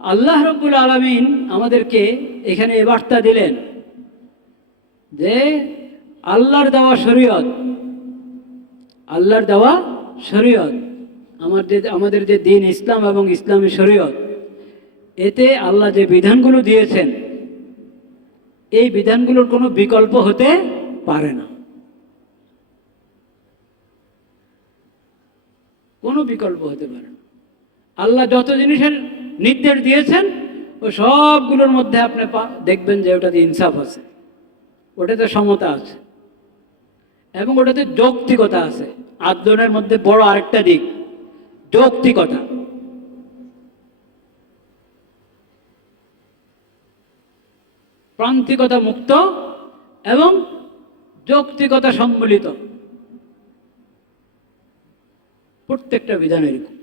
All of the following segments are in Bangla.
আল্লাহ রব্বুল আলামিন আমাদেরকে এখানে এ বার্তা দিলেন যে আল্লাহর দেওয়া শরীয়ত, আল্লাহর দেওয়া শরীয়ত, আমাদের যে দিন ইসলাম এবং ইসলামী শরীয়ত, এতে আল্লাহ যে বিধানগুলো দিয়েছেন এই বিধানগুলোর কোনো বিকল্প হতে পারে না, কোনো বিকল্প হতে পারে না। আল্লাহ যত জিনিসের নির্দেশ দিয়েছেন ওই সবগুলোর মধ্যে আপনি দেখবেন যে ওটাতে ইনসাফ আছে, ওটাতে সমতা আছে এবং ওটাতে যৌক্তিকতা আছে। আদলের মধ্যে বড় আরেকটা দিক যৌক্তিকতা। প্রান্তিকতা মুক্ত এবং যৌক্তিকতা সম্মিলিত প্রত্যেকটা বিধান এরকম।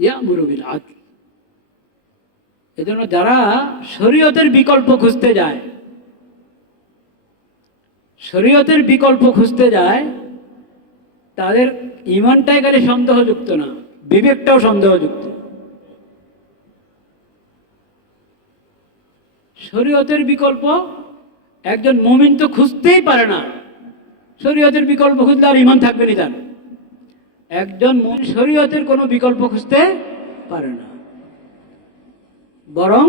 ইয়ামুরু বিল আদল। এজন্য যারা শরীয়তের বিকল্প খুঁজতে যায়, শরীয়তের বিকল্প খুঁজতে যায়, তাদের ঈমানটাই খালি সন্দেহযুক্ত না, বিবেকটাও সন্দেহযুক্ত। শরীয়তের বিকল্প একজন মুমিন তো খুঁজতেই পারে না। শরীয়তের বিকল্প খুঁজলে আর ঈমান থাকবে না তার। একজন মুমিন শরীয়তের কোনো বিকল্প খুঁজতে পারে না, বরং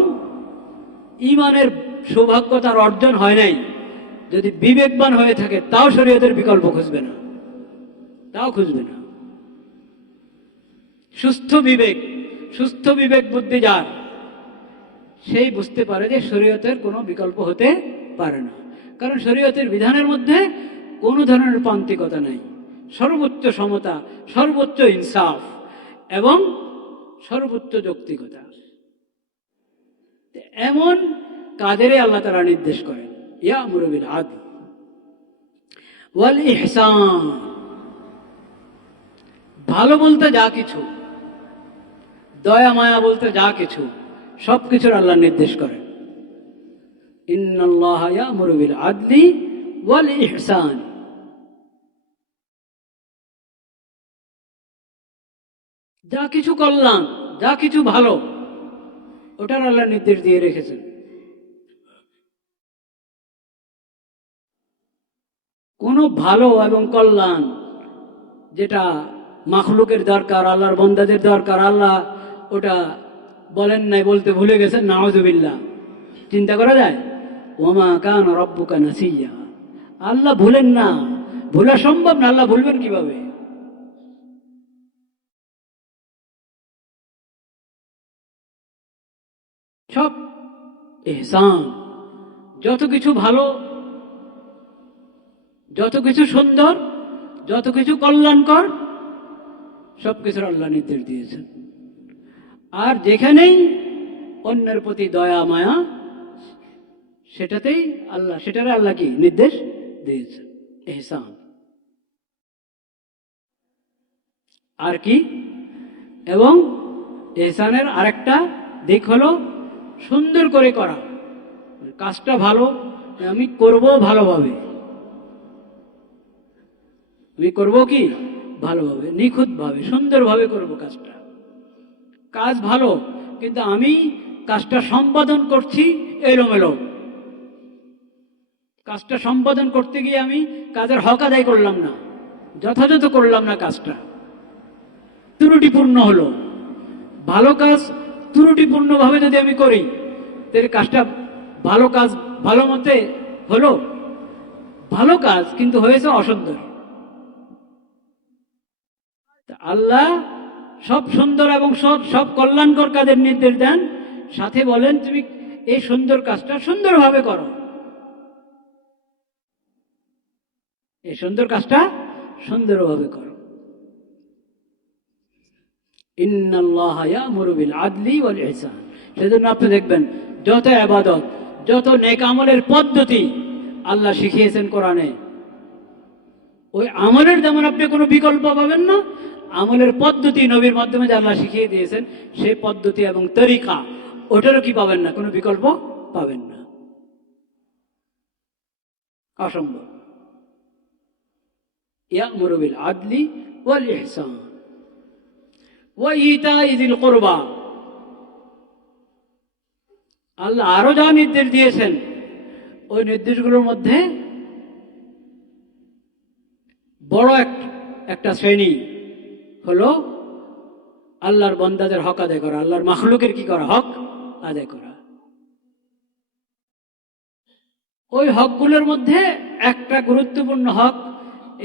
ঈমানের সৌভাগ্য তার অর্জন হয় নাই যদি বিবেকবান হয়ে থাকে, তাও শরীয়তের বিকল্প খুঁজবে না, তাও খুঁজবে না। সুস্থ বিবেক বুদ্ধি যার, সেই বুঝতে পারে যে শরীয়তের কোনো বিকল্প হতে পারে না। কারণ শরীয়তের বিধানের মধ্যে কোনো ধরনের প্রান্তিকতা নাই, সর্বোচ্চ সমতা, সর্বোচ্চ ইনসাফ এবং সর্বোচ্চ যৌক্তিকতা। এমন কাদেরই আল্লাহ তাআলা নির্দেশ করেন, ইয়ামুরু বিল আদল ওয়াল ইহসান। ভালো বলতে যা কিছু, দয়া মায়া বলতে যা কিছু, সবকিছুর আল্লাহ নির্দেশ করেন। ইন্নাল্লাহা ইয়ামুরু বিল আদলি ওয়াল ইহসান। যা কিছু কল্যাণ, যা কিছু ভালো, ওটার আল্লাহ নির্দেশ দিয়ে রেখেছেন। কোনো ভালো এবং কল্যাণ যেটা মাখলুকের দরকার, আল্লাহর বান্দাদের দরকার, আল্লাহ ওটা বলেন নাই, বলতে ভুলে গেছেন, নাউযুবিল্লাহ। চিন্তা করা যায়? ওমা কানা রাব্বুকা নাসিয়্যা। আল্লাহ ভুলেন না, ভুলা সম্ভব না। আল্লাহ ভুলবেন কিভাবে? সব ইহসান, যত কিছু ভালো, যত কিছু সুন্দর, যত কিছু কল্যাণকর, সবকিছুর আল্লাহ নির্দেশ দিয়েছেন। আর যেখানেই অন্যের প্রতি দয়া মায়া, সেটারে আল্লাহ কি নির্দেশ দিয়েছেন? ইহসান। আর কি? এবং ইহসানের আরেকটা দিক হলো সুন্দর করে করা। কাজটা ভালো, আমি করব ভালোভাবে, আমি করব কি ভালোভাবে, নিখুঁতভাবে, সুন্দরভাবে করব কাজটা। কাজ ভালো, কিন্তু আমি কাজটা সম্পাদন করছি এলোমেলো। কাজটা সম্পাদন করতে গিয়ে আমি কাজের হক আদায় করলাম না, যথাযথ করলাম না, কাজটা ত্রুটিপূর্ণ হলো। ভালো কাজ ত্রুটিপূর্ণভাবে যদি আমি করি, তাহলে কাজটা ভালো কাজ ভালো মতে হলো, ভালো কাজ কিন্তু হয়েছে অসুন্দর। আল্লাহ সব সুন্দর এবং সব কল্যাণকর কাজের নির্দেশ দেন, সাথে বলেন তুমি এই সুন্দর কাজটা সুন্দরভাবে করো, এই সুন্দর কাজটা সুন্দরভাবে করো। ইন্নাল্লাহা ইয়ামুরু বিল আদলি ওয়াল ইহসান। সেজন্য আপনি দেখবেন যত ইবাদত, যত নেক আমলের পদ্ধতি আল্লাহ শিখিয়েছেন কোরআনে, ওই আমলের যেমন আপনি কোনো বিকল্প পাবেন না, আমলের পদ্ধতি নবীর মাধ্যমে যে আল্লাহ শিখিয়ে দিয়েছেন সেই পদ্ধতি এবং তরিকা, ওটারও কি পাবেন না, কোনো বিকল্প পাবেন না, অসম্ভব। ইয়ামুরু বিল আদলি ওয়াল ইহসান ওয়া ইতাই যিল কুরবা। আল্লাহ আরো যা নির্দেশ দিয়েছেন ওই নির্দেশগুলোর মধ্যে বড় একটা শ্রেণী হলো আল্লাহর বান্দাদের হক আদায় করা, আল্লাহর মাখলুকের কি করা, হক আদায় করা। ওই হকগুলোর মধ্যে একটা গুরুত্বপূর্ণ হক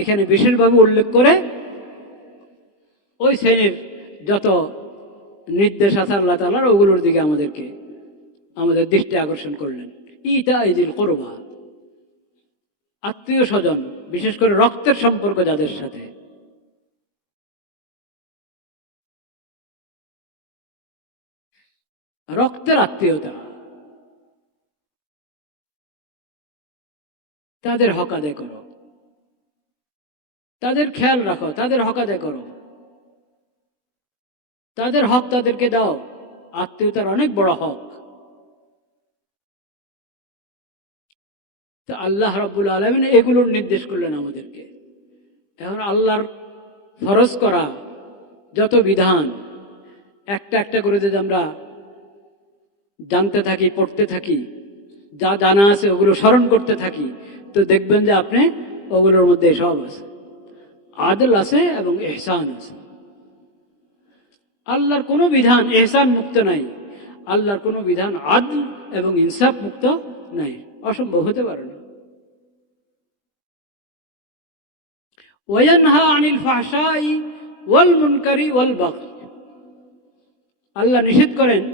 এখানে বিশেষভাবে উল্লেখ করে ওই শ্রেণীর যত নির্দেশ আছে আল্লাহ তাআলার ওগুলোর দিকে আমাদের দৃষ্টি আকর্ষণ করলেন। ইতাই যিল কুরবা, আত্মীয় স্বজন, বিশেষ করে রক্তের সম্পর্ক যাদের সাথে, রক্তের আত্মীয়তা, তাদের হক আদায় করো, তাদের খেয়াল রাখো, তাদের হক আদায় করো, তাদের হক তাদেরকে দাও। আত্মীয়তার অনেক বড় হক। তো আল্লাহ রাব্বুল আলামিন এগুলোর নির্দেশ করলেন আমাদেরকে। এখন আল্লাহর ফরজ করা যত বিধান একটা একটা করে যদি আমরা জানতে থাকি, পড়তে থাকি, যা জানা আছে ওগুলো স্মরণ করতে থাকি, তো দেখবেন যে আপনি ওগুলোর মধ্যে সব আছে, আদল আছে এবং ইহসান আছে। আল্লাহর কোনো বিধান ইহসান মুক্ত নাই, আল্লাহর কোনো বিধান আদল এবং ইনসাফ মুক্ত নাই, অসম্ভব হতে পারে না। ওয়ায়ানহা আনিল ফাহশাই ওয়াল মুনকারি ওয়াল বাগই, আল্লাহ নিষেধ করেন,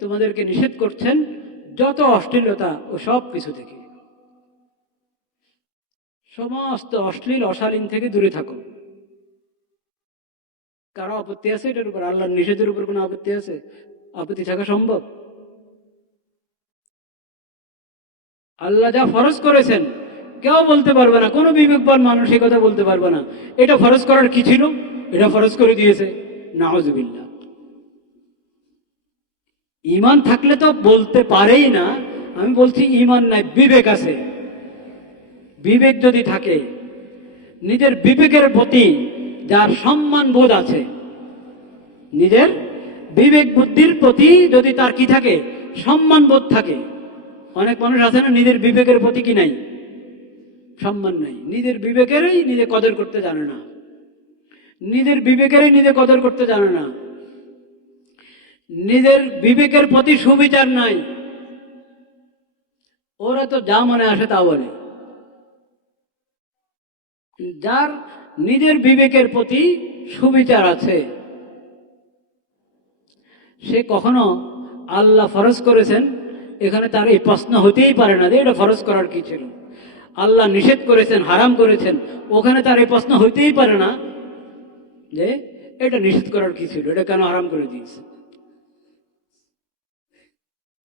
তোমাদেরকে নিষেধ করছেন যত অশ্লীলতা ও সব কিছু থেকে। সমস্ত অশ্লীল অশালীন থেকে দূরে থাকো। কারো আপত্তি আছে এটার উপর? আল্লাহর নিষেধের উপর কোনো আপত্তি আছে? আপত্তি থাকা সম্ভব? আল্লাহ যা ফরজ করেছেন কেউ বলতে পারবে না, কোনো বিবেকবান মানুষ এই কথা বলতে পারবে না এটা ফরজ করার কি ছিল, এটা ফরজ করে দিয়েছে। নাউজুবিল্লাহ। ঈমান থাকলে তো বলতে পারেই না। আমি বলছি ঈমান নাই, বিবেক আছে। বিবেক যদি থাকে, নিজের বিবেকের প্রতি যার সম্মান বোধ আছে, নিজের বিবেক বুদ্ধির প্রতি যদি তার কি থাকে, সম্মান বোধ থাকে। অনেক মানুষ আছে না, নিজের বিবেকের প্রতি কি নাই, সম্মান নাই, নিজের বিবেকেরই নিজে কদর করতে জানে না, নিজের বিবেকেরই নিজে কদর করতে জানে না, নিজের বিবেকের প্রতি সুবিচার নাই। ওরা তো যা মনে আসে তা বলে। যার নিজের বিবেকের প্রতি সুবিচার আছে সে কখনো আল্লাহ ফরজ করেছেন এখানে তার এই প্রশ্ন হতেই পারে না যে এটা ফরজ করার কি ছিল। আল্লাহ নিষেধ করেছেন, হারাম করেছেন, ওখানে তার এই প্রশ্ন হইতেই পারে না যে এটা নিষেধ করার কি ছিল, এটা কেন হারাম করে দিয়েছে।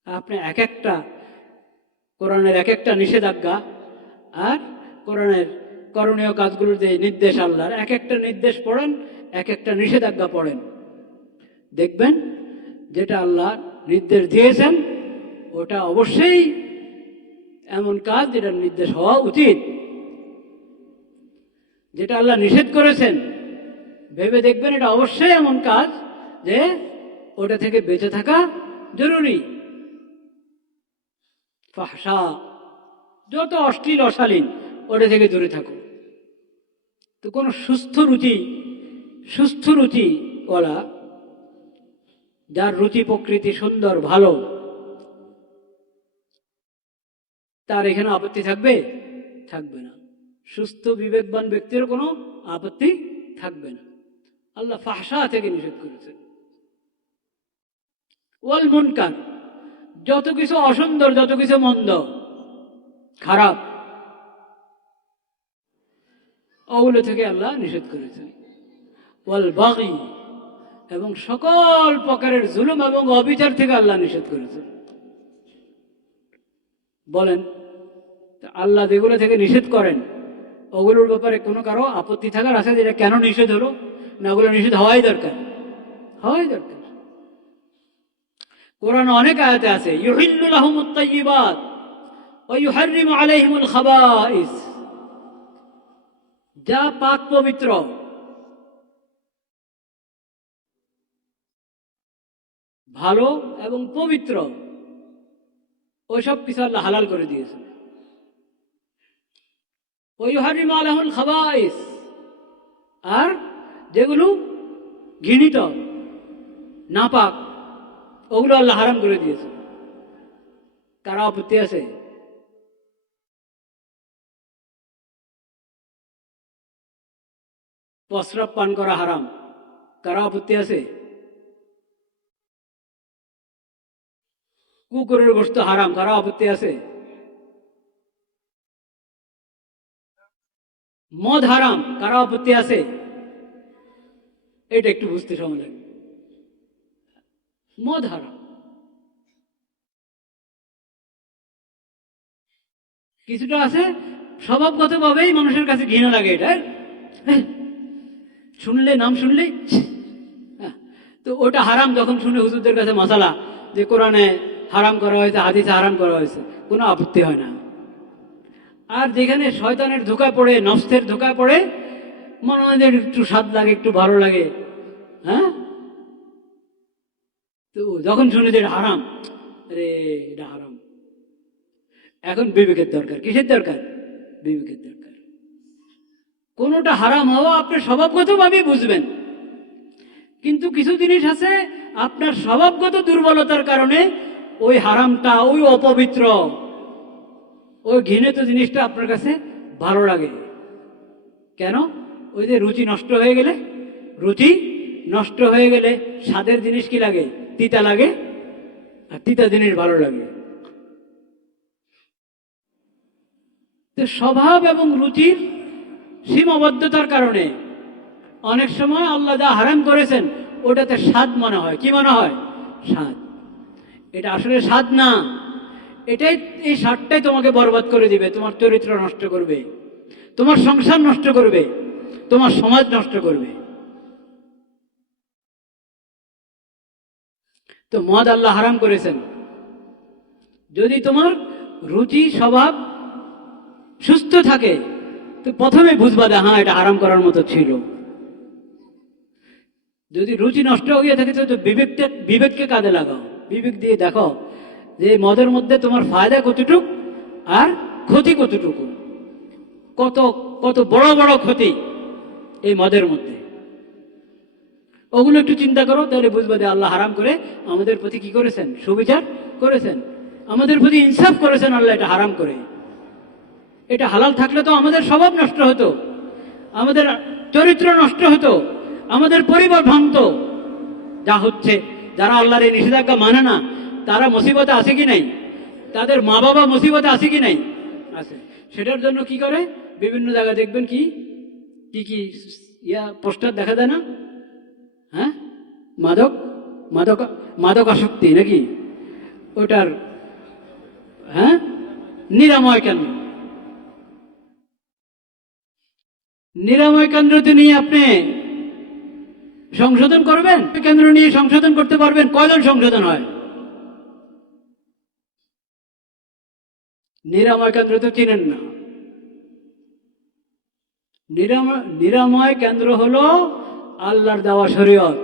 আপনি এক একটা কোরআনের এক একটা নিষেধাজ্ঞা আর কোরআনের করণীয় কাজগুলোর যে নির্দেশ, আল্লাহর এক একটা নির্দেশ পড়েন, এক একটা নিষেধাজ্ঞা পড়েন, দেখবেন যেটা আল্লাহ নির্দেশ দিয়েছেন ওটা অবশ্যই এমন কাজ যেটা নির্দেশ হওয়া উচিত। যেটা আল্লাহ নিষেধ করেছেন ভেবে দেখবেন এটা অবশ্যই এমন কাজ যে ওটা থেকে বেঁচে থাকা জরুরি। ফাহশা, যত অশ্লীল অশালীন, ওটা থেকে দূরে থাকো। তো কোনো সুস্থ রুচিওয়ালা, যার রুচি প্রকৃতি সুন্দর ভালো, তার এখানে আপত্তি থাকবে? থাকবে না। সুস্থ বিবেকবান ব্যক্তির কোনো আপত্তি থাকবে না। আল্লাহ ফাহশা থেকে নিষেধ করেছে। ওয়াল মুনকার, যত কিছু অসুন্দর, যত কিছু মন্দ খারাপ, ওগুলো থেকে আল্লাহ নিষেধ করেছেন। ওয়াল বাগি, এবং সকল প্রকারের জুলুম এবং অবিচার থেকে আল্লাহ নিষেধ করেছেন। বলেন আল্লাহ যেগুলো থেকে নিষেধ করেন ওগুলোর ব্যাপারে কোনো কারো আপত্তি থাকার আছে যে এটা কেন নিষেধ হলো? না, ওগুলো নিষেধ হওয়াই দরকার, হওয়াই দরকার। কোরআন অনেক আয়াতে আছে ইউহিল্লু লাহুমুত তাইয়্যিবাত ওয়া ইউহাররিমু আলাইহিমুল খাবাইস, যা পাক পবিত্র ভালো এবং পবিত্র ওইসব কিছু আল্লাহ হালাল করে দিয়েছেন। ওয়াইহারিমু আলাইহিল খাবাইস, আর যেগুলো ঘৃণিত নাপাক ওগুলো আল্লাহ হারাম করে দিয়েছে। কারা আপত্তি আছে? প্রস্রাব পান করা হারাম, কারা আপত্তি আছে? কুকুরের গোশত হারাম, কারা আপত্তি আছে? মদ হারাম, কারা আপত্তি আছে? এটা একটু বুঝতে সময় লাগে। মদ হারাম, কিছুটা আছে স্বভাবগতভাবেই মানুষের কাছে ঘৃণা লাগে এটা, শুনলে নাম শুনলে। তো ওটা হারাম যখন শুনে হুজুরদের কাছে মশালা যে কোরআনে হারাম করা হয়েছে, হাদিসে হারাম করা হয়েছে, কোনো আপত্তি হয় না। আর যেখানে শয়তানের ধোঁকা পড়ে, নফসের ধোঁকা পড়ে, মনে হয় যে একটু স্বাদ লাগে, একটু ভালো লাগে, হ্যাঁ, তো যখন শুনে যে এটা হারাম, আরে এটা হারাম, এখন বিবেকের দরকার। কিসের দরকার? বিবেকের দরকার। কোনোটা হারাম হওয়া আপনি স্বভাবগতভাবেই বুঝবেন, কিন্তু কিছু জিনিস আছে আপনার স্বভাবগত দুর্বলতার কারণে ওই হারামটা, ওই অপবিত্র, ওই ঘৃণিত জিনিসটা আপনার কাছে ভালো লাগে। কেন? ওই যে রুচি নষ্ট হয়ে গেলে, রুচি নষ্ট হয়ে গেলে স্বাদের জিনিস কি লাগে? তিতা লাগে, আর তিতা জিনিস ভালো লাগে। তো স্বভাব এবং রুচির সীমাবদ্ধতার কারণে অনেক সময় আল্লাহ যা হারাম করেছেন ওটাতে স্বাদ মনে হয়। কি মনে হয়? স্বাদ। এটা আসলে স্বাদ না, এটাই, এই স্বাদটাই তোমাকে বরবাদ করে দিবে, তোমার চরিত্র নষ্ট করবে, তোমার সংসার নষ্ট করবে, তোমার সমাজ নষ্ট করবে। তো মদ আল্লাহ হারাম করেছেন। যদি তোমার রুচি স্বভাব সুস্থ থাকে তো প্রথমে বুঝবা যে হ্যাঁ এটা হারাম করার মতো ছিল। যদি রুচি নষ্ট হয়ে থাকে তো বিবেককে কাজে লাগাও, বিবেক দিয়ে দেখো যে মদের মধ্যে তোমার ফায়দা কতটুক আর ক্ষতি কতটুকু, কত কত বড় বড় ক্ষতি এই মদের মধ্যে, ওগুলো একটু চিন্তা করো, তাহলে বুঝবা যে আল্লাহ হারাম করে আমাদের প্রতি কি করেছেন? সুবিচার করেছেন, আমাদের প্রতি ইনসাফ করেছেন আল্লাহ এটা হারাম করে। এটা হালাল থাকলে তো আমাদের স্বভাব নষ্ট হতো, আমাদের চরিত্র নষ্ট হতো, আমাদের পরিবার ভাঙত। যা হচ্ছে, যারা আল্লাহর এই নিষেধাজ্ঞা মানে না তারা মুসিবতে আছে কি নাই? তাদের মা বাবা মুসিবতে আছে কি নাই? আছে। সেটার জন্য কি করে? বিভিন্ন জায়গায় দেখবেন কি কি কি পোস্টার দেখা যায় না? হ্যাঁ, মাদক মাদক মাদক আসক্তি নাকি ওটার, হ্যাঁ, নিরাময় কেন্দ্র। নিরাময় কেন্দ্রতে নিয়ে আপনি সংশোধন করবেন, কেন্দ্র নিয়ে সংশোধন করতে পারবেন? কয়জন সংশোধন হয়? নিরাময় কেন্দ্র তো চিনেন না। নিরাময় কেন্দ্র হলো আল্লাহর দেওয়া শরীয়ত,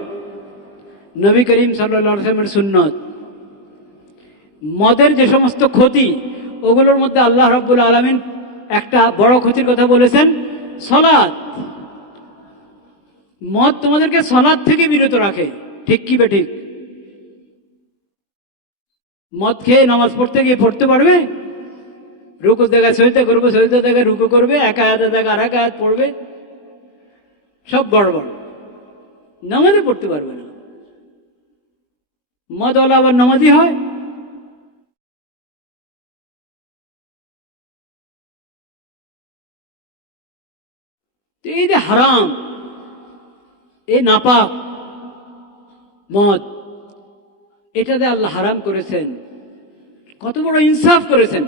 নবী করিম সাল্লাল্লাহু আলাইহি ওয়াসাল্লামের সুন্নত। মদের যে সমস্ত ক্ষতি, ওগুলোর মধ্যে আল্লাহ রাব্বুল আলামিন একটা বড় ক্ষতির কথা বলেছেন, সালাত। মদ তোমাদেরকে সালাত থেকে বিরত রাখে, ঠিক কি বে ঠিক? মদ খেয়ে নামাজ পড়তে গিয়ে পড়তে পারবে? রুকু জায়গায় সজদা করবে, সজদা জায়গায় রুকু করবে, এক আয়াতের জায়গায় আর এক আয়াত পড়বে, সব গড়বড়, নামাজে পড়তে পারবে না। মদওয়ালা আবার নামাজি হয়? এই যে হারাম, এই নাপাক মদ, এটাতে আল্লাহ হারাম করেছেন, কত বড় ইনসাফ করেছেন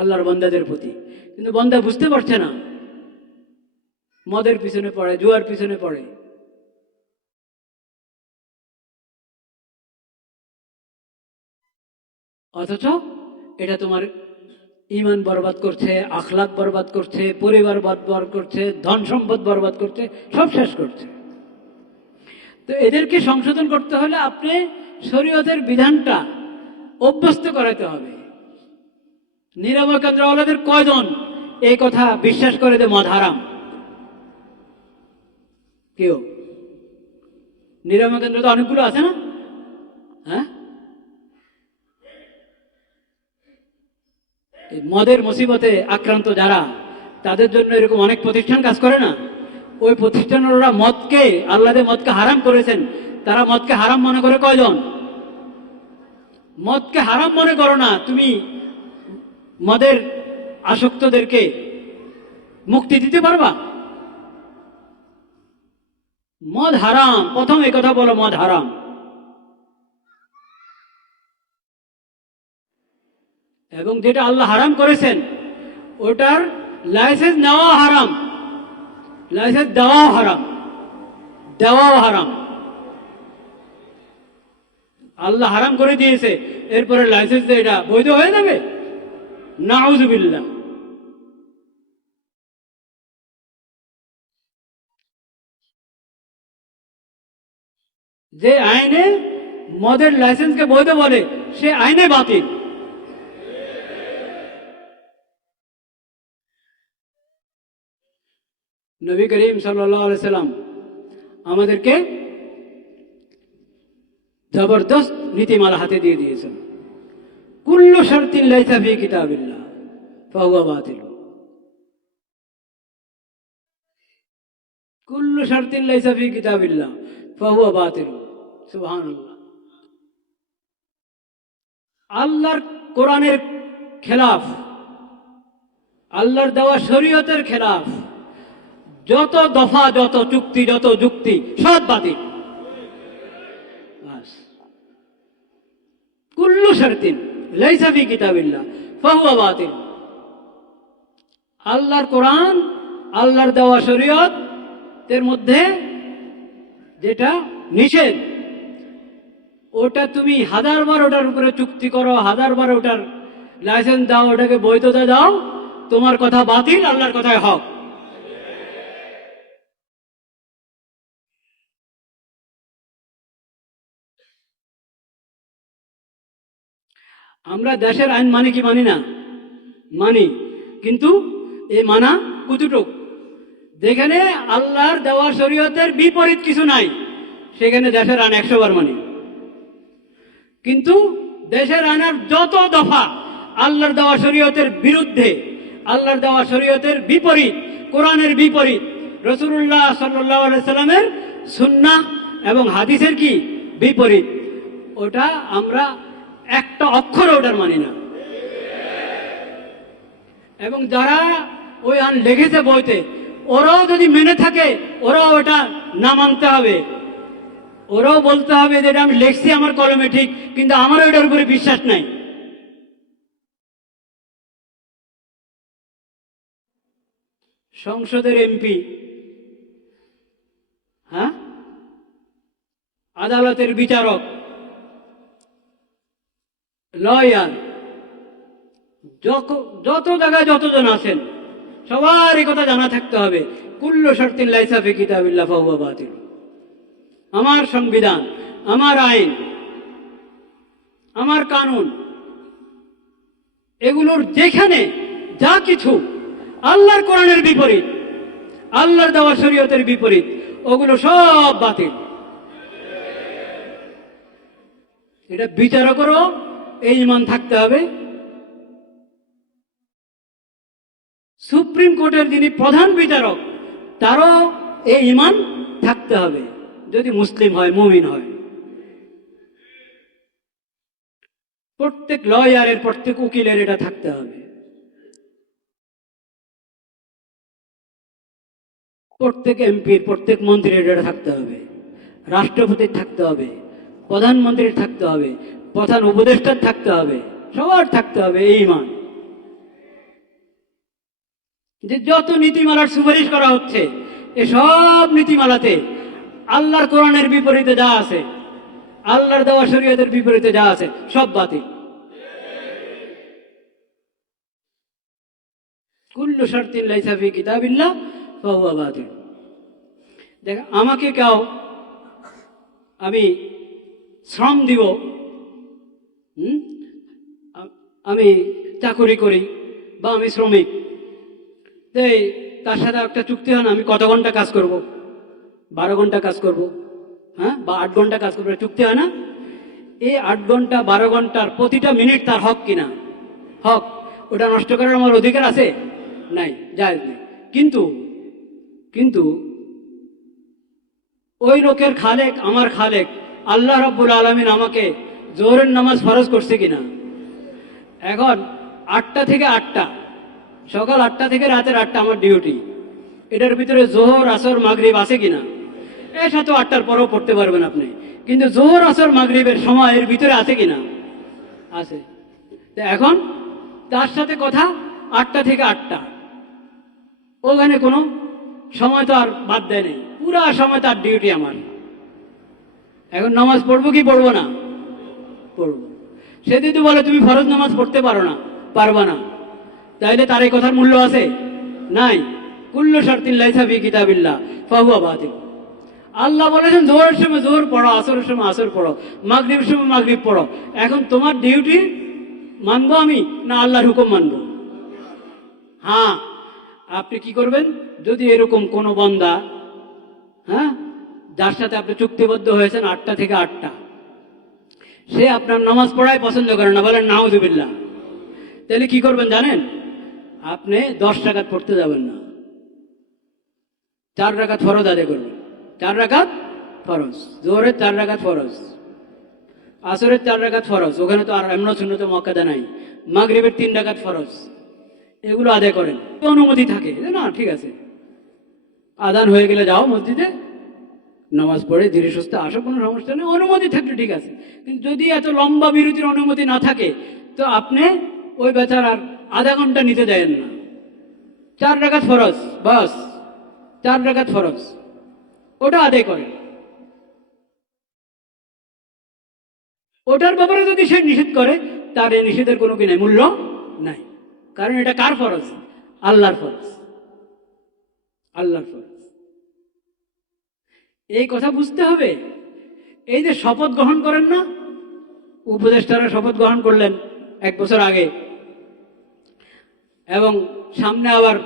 আল্লাহর বান্দাদের প্রতি। কিন্তু বান্দা বুঝতে পারছে না, মদের পিছনে পড়ে, জুয়ার পিছনে পড়ে। অথচ এটা তোমার ইমান বরবাদ করছে, আখলাক বরবাদ করছে, পরিবার বরবাদ করছে, ধন সম্পদ বরবাদ করছে, সব শেষ করছে। তো এদেরকে সংশোধন করতে হলে আপনি শরীয়তের বিধানটা অভ্যস্ত করাতে হবে। নিরাময় কেন্দ্রওয়ালাদের কয়জন এই কথা বিশ্বাস করে যে মদ হারাম? কেউ? নিরাময় কেন্দ্র তো অনেকগুলো আছে না? হ্যাঁ, মদের মুসিবতে আক্রান্ত যারা, তাদের জন্য এরকম অনেক প্রতিষ্ঠান কাজ করে না? ওই প্রতিষ্ঠানরা মদকে, আল্লাহ যে মদকে হারাম করেছেন, তারা মদকে হারাম মনে করে কয়জন? মদকে হারাম মনে করো না, তুমি মদের আসক্তদেরকে মুক্তি দিতে পারবা? মদ হারাম, প্রথম এই কথা বলো, মদ হারাম। এবং যেটা আল্লাহ হারাম করেছেন ওটার লাইসেন্স নেওয়া হারাম, লাইসেন্স দেওয়াও হারাম, দেওয়াও হারাম। আল্লাহ হারাম করে দিয়েছে, এরপরে লাইসেন্স দিয়ে এটা বৈধ হয়ে যাবে? নাউযুবিল্লাহ। যে আইনে মদের লাইসেন্সকে বৈধ বলে সে আইনে বাতিল। নবী করিম সাল্লাল্লাহু আলাইহি সাল্লাম আমাদেরকে জবরদস্ত নীতিমালা হাতে দিয়ে দিয়েছেন। কুল্লু শারতিন লাইসা ফি কিতাবিল্লাহ ফাহুয়া বাতিল। কুল্লু শারতিন লাইসা ফি কিতাবিল্লাহ ফাহুয়া বাতিল। সুবহানাল্লাহ। আল্লাহর কোরআনের খেলাফ, আল্লাহর দেওয়া শরীয়তের খেলাফ যত দফা, যত চুক্তি, যত যুক্তি সব বাতিল। কুল্লু শারতিন লাইসা ফি কিতাবিল্লাহ ফাহুয়া বাতিল। আল্লাহর কোরআন, আল্লাহর দেওয়া শরীয়ত এর মধ্যে যেটা নিষেধ, ওটা তুমি হাজারবার ওটার উপরে চুক্তি করো, হাজারবার ওটার লাইসেন্স দাও, ওটাকে বৈধতা দাও, তোমার কথা বাতিল, আল্লাহর কথায় হক। আমরা দেশের আইন মানি কি মানি না? মানি, কিন্তু এই মানা কতটুক? যেখানে আল্লাহর দেওয়া শরীয়তের বিপরীত কিছু নাই সেখানে দেশের আইন 100 বার মানি। কিন্তু দেশের আইনের যত দফা আল্লাহর দেওয়া শরীয়তের বিরুদ্ধে, আল্লাহর দেওয়া শরীয়তের বিপরীত, কোরআনের বিপরীত, রাসূলুল্লাহ সাল্লাল্লাহু আলাইহি সাল্লামের সুন্নাহ এবং হাদিসের কি বিপরীত, ওটা আমরা একটা অক্ষর ওটার মানি না। এবং যারা ওই আইন লিখেছে বইতে, ওরাও যদি মেনে থাকে, ওরাও ওটা না মানতে হবে। ওরাও বলতে হবে যে এটা আমি লিখছি আমার কলমে ঠিক, কিন্তু আমার ওইটার উপরে বিশ্বাস নাই। সংসদের এমপি, হ্যাঁ, আদালতের বিচারক, লয়ার, যত জায়গায় যতজন আছেন সবার এই কথা জানা থাকতে হবে, কুল্লু শারতিন লাইসা ফি কিতাবিল্লাহ ফাহুয়া বাতিল। আমার সংবিধান, আমার আইন, আমার কানুন, এগুলোর যেখানে যা কিছু আল্লাহর কোরআনের বিপরীত, আল্লাহর দেওয়া শরীয়তের বিপরীত, ওগুলো সব বাতিল। এটা বিচারকেরও এই ঈমান থাকতে হবে। সুপ্রিম কোর্টের যিনি প্রধান বিচারক তারও এই ঈমান থাকতে হবে, যদি মুসলিম হয়, মুমিন হয়। প্রত্যেক লয়ারের, প্রত্যেক উকিলের এটা থাকতে হবে। প্রত্যেক এমপির, প্রত্যেক মন্ত্রীর এটা থাকতে হবে, রাষ্ট্রপতির থাকতে হবে, প্রধানমন্ত্রীর থাকতে হবে, প্রধান উপদেষ্টার থাকতে হবে, সবার থাকতে হবে এই ঈমান। যে যত নীতিমালার সুপারিশ করা হচ্ছে, এসব নীতিমালাতে আল্লাহর কোরআনের বিপরীতে যা আছে, আল্লাহর দেওয়া শরীয়তের বিপরীতে যা আছে, সব বাতিল। কুল্লু শারতিন লাইসা ফি কিতাবিল্লাহ ফাহুয়া বাতিল। দেখ, আমাকে কেউ, আমি শ্রম দিব, আমি চাকুরি করি বা আমি শ্রমিক, তাই তার সাথে একটা চুক্তি হয় না, আমি কত ঘন্টা কাজ করব, 12 ঘন্টা কাজ করব, হ্যাঁ, বা 8 ঘন্টা কাজ করবো, চুক্তি হয় না? এই 8 ঘন্টা 12 ঘন্টার প্রতিটা মিনিট তার হক কিনা? হক। ওটা নষ্ট করার আমার অধিকার আছে? নাই, জায়েজ নেই। কিন্তু কিন্তু ওই লোকের খালেক, আমার খালেক আল্লাহ রাব্বুল আলামিন আমাকে জোহরের নামাজ ফরজ করছে কিনা? এখন 8টা থেকে 8টা, সকাল 8টা থেকে রাতের 8টা আমার ডিউটি। এটার ভিতরে জোহর, আসর, মাগরিব আছে কিনা? এর সাথে 8টার পরেও পড়তে পারবেন আপনি, কিন্তু জোহর, আসর, মাগরিবের সময় এর ভিতরে আছে কিনা? আছে। তো এখন তার সাথে কথা 8টা থেকে 8টা, ওখানে কোনো সময় তো আর বাদ দেয় নেই, পুরা সময় তার ডিউটি আমার। এখন নামাজ পড়বো কি পড়বো না? পড়বো। সে যদি বলে তুমি ফরজ নামাজ পড়তে পারো না, পারবা না, তাইলে তার এই কথার মূল্য আছে? নাই। কুল্লু শারতিন লাইসা ফি কিতাবিল্লাহ ফাহুয়া বাতিল। আল্লাহ বলেছেন জোহরের সময় জোহর পড়ো, আসরের সময় আসর পড়ো, মাগরিবের সময় মাগরিব পড়ো। এখন তোমার ডিউটি মানবো আমি না আল্লাহর হুকুম মানবো? হ্যাঁ, আপনি কি করবেন? যদি এরকম কোনো বান্দা, হ্যাঁ, যার সাথে আপনি চুক্তিবদ্ধ হয়েছেন 8টা থেকে 8টা, সে আপনার নামাজ পড়াই পছন্দ করে না, বলেন নাউযুবিল্লাহ, তাহলে কি করবেন জানেন? আপনি 10 রাকাত পড়তে যাবেন না, 4 রাকাত ফরজ আদায় করবেন। 4 রাকাত ফরজ, জোহরের 4 রাকাত ফরজ, আসরের 4 রাকাত ফরজ, ওখানে তো আর এমন সুন্নত মুআক্কাদা নাই, মাগরিবের 3 রাকাত ফরজ, এগুলো আদায় করেন। অনুমতি থাকে না, ঠিক আছে, আদান হয়ে গেলে যাও মসজিদে, নামাজ পড়ে ধীরে সুস্থে আসো, কোনো সমস্যা নেই, অনুমতি থাকলে ঠিক আছে। কিন্তু যদি এত লম্বা বিরতির অনুমতি না থাকে, তো আপনি ওই বেচারার আধা ঘন্টা নিতে দেন না। 4 রাকাত ফরজ, বাস 4 রাকাত ফরজ, ওটা আদায় করে। ওটার ব্যাপারে যদি সে নিষেধ করে, তার এই নিষেধের কোনো কি নাই, মূল্য নাই। কারণ এটা কার ফরজ? আল্লাহর ফরজ, আল্লাহর ফরজ। এই কথা বুঝতে হবে। এই যে শপথ গ্রহণ করেন না, উপদেষ্টারা শপথ গ্রহণ করলেন 1 বছর আগে, এবং সামনে আবার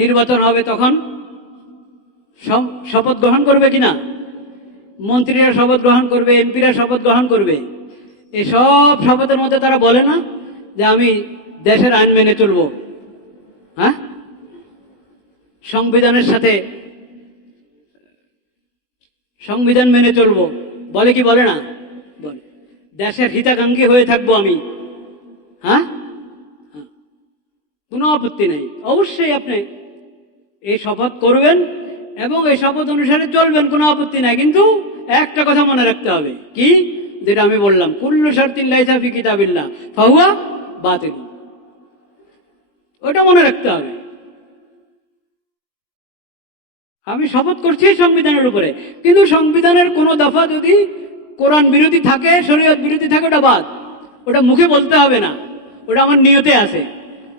নির্বাচন হবে, তখন শপথ গ্রহণ করবে কিনা? মন্ত্রীরা শপথ গ্রহণ করবে, এমপিরা শপথ গ্রহণ করবে। এই সব শপথের মধ্যে তারা বলে না যে আমি দেশের আইন মেনে চলবো, হ্যাঁ, সংবিধানের সাথে সংবিধান মেনে চলবো, বলে কি বলে না? বলে। দেশের হিতাকাঙ্ক্ষী হয়ে থাকবো আমি, হ্যাঁ, কোনো আপত্তি নেই। অবশ্যই আপনি এই শপথ করবেন এবং এই শপথ অনুসারে চলবেন, কোনো আপত্তি নাই। কিন্তু একটা কথা মনে রাখতে হবে, কি? যেটা আমি বললাম, কুল্লু শারতিন লাইসা ফি কিতাবিল্লাহ ফাহুয়া বাতিল, ওটা মনে রাখতে হবে। আমি শপথ করছি সংবিধানের উপরে, কিন্তু সংবিধানের কোনো দফা যদি কোরআন বিরোধী থাকে, শরীয়ত বিরোধী থাকে, ওটা বাদ। ওটা মুখে বলতে হবে না, ওটা আমার নিয়তে আছে,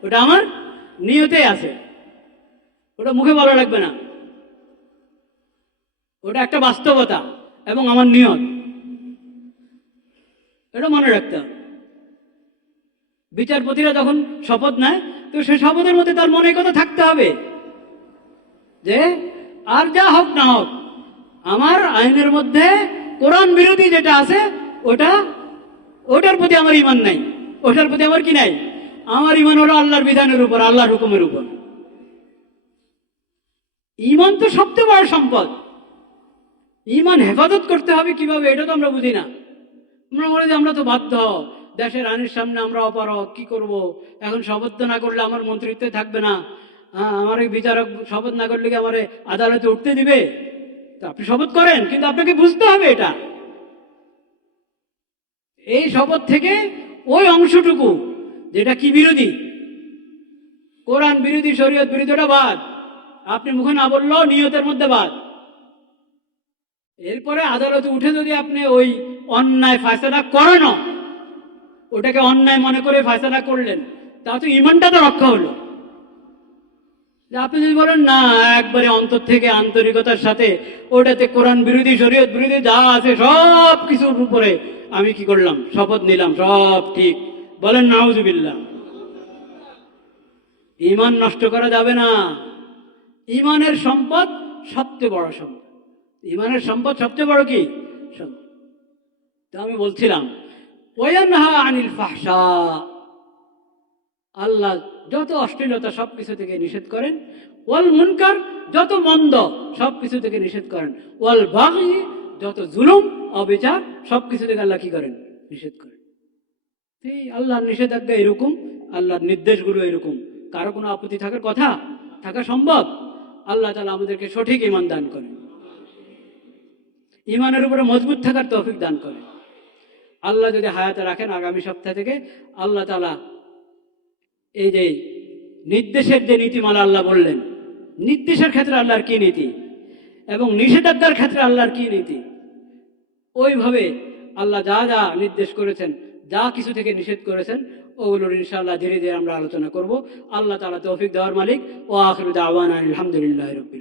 ওটা আমার নিয়তে আছে, ওটা মুখে বলা লাগবে না। ওটা একটা বাস্তবতা এবং আমার নিয়ত, এটা মনে রাখতে হবে। বিচারপতিরা যখন শপথ নেয়, তো সে শপথের মধ্যে তার মনে কথা থাকতে হবে যে আর যা হোক না হোক, আমার আইনের মধ্যে কোরআন বিরোধী যেটা আছে ওটার প্রতি আমার ঈমান নাই, ওটার প্রতি আমার কি নাই? আমার ঈমান হলো আল্লাহর বিধানের উপর, আল্লাহর হুকুমের উপর। ঈমান তো সবচেয়ে বড় সম্পদ। ঈমান হেফাজত করতে হবে কিভাবে, এটা তো আমরা বুঝি না। আমরা মনে যে আমরা তো বাধ্য, দেশের আইনের সামনে আমরা অপারগ, কি করব? এখন শপথ না করলে আমার মন্ত্রিত্বে থাকবে না, আমার বিচারক শপথ না করলে কি আমার আদালতে উঠতে দিবে? তো আপনি শপথ করেন, কিন্তু আপনাকে বুঝতে হবে এটা, এই শপথ থেকে ওই অংশটুকু যেটা কি বিরোধী, কোরআন বিরোধী, শরীয়ত বিরোধী, ওটা বাদ। আপনি মুখে না বললেও নিয়তের মধ্যে বাদ। এরপরে আদালতে উঠে যদি আপনি ওই অন্যায় ফায়সালা করেন, ওটাকে অন্যায় মনে করে ফায়সালা করলেন, তা তো ঈমানটা তো রক্ষা হলো। যে আপনি যদি বলেন না একবারে অন্তর থেকে আন্তরিকতার সাথে ওটাতে কোরআন বিরোধী শরীয়ত বিরোধী যা আছে সব কিছুর উপরে আমি কি করলাম, শপথ নিলাম সব ঠিক, বলেন নাউজুবিল্লাহ। ঈমান নষ্ট করা যাবে না। ঈমানের সম্পদ সবচেয়ে বড় সম্পদ। ঈমানের সম্পদ সবচেয়ে বড় কি সম্পদ? তো আমি বলছিলাম ওয়ানহা আনিল ফাহশা, আল্লাহ যত অশ্লীলতা সব কিছু থেকে নিষেধ করেন, ওয়াল মুনকার যত মন্দ সব কিছু থেকে নিষেধ করেন, ওয়াল বাগি যত জুলুম অবিচার সব কিছু থেকে আল্লাহ কি করেন, নিষেধ করেন। এই আল্লাহর নিষেধাজ্ঞা এরকম, আল্লাহর নির্দেশগুলো এরকম, কারো কোনো আপত্তি থাকার কথা, থাকা সম্ভব? আল্লাহ তাআলা আমাদেরকে সঠিক ঈমান দান করেন, ঈমানের উপরে মজবুত থাকার তৌফিক দান করেন। আল্লাহ যদি হায়াতে রাখেন আগামী সপ্তাহ থেকে আল্লাহ তাআলা এই যে নির্দেশের যে নীতিমালা আল্লাহ বললেন, নির্দেশের ক্ষেত্রে আল্লাহর কি নীতি এবং নিষেধাজ্ঞার ক্ষেত্রে আল্লাহর কি নীতি, ওইভাবে আল্লাহ যা যা নির্দেশ করেছেন, যা কিছু থেকে নিষেধ করেছেন, ওগুলোর ইনশাআল্লাহ ধীরে ধীরে আমরা আলোচনা করব। আল্লাহ তাআলা তৌফিক দেওয়ার মালিক। ওয়া আখিরু দাওয়ানা আলহামদুলিল্লাহি রাব্বিল আলামিন।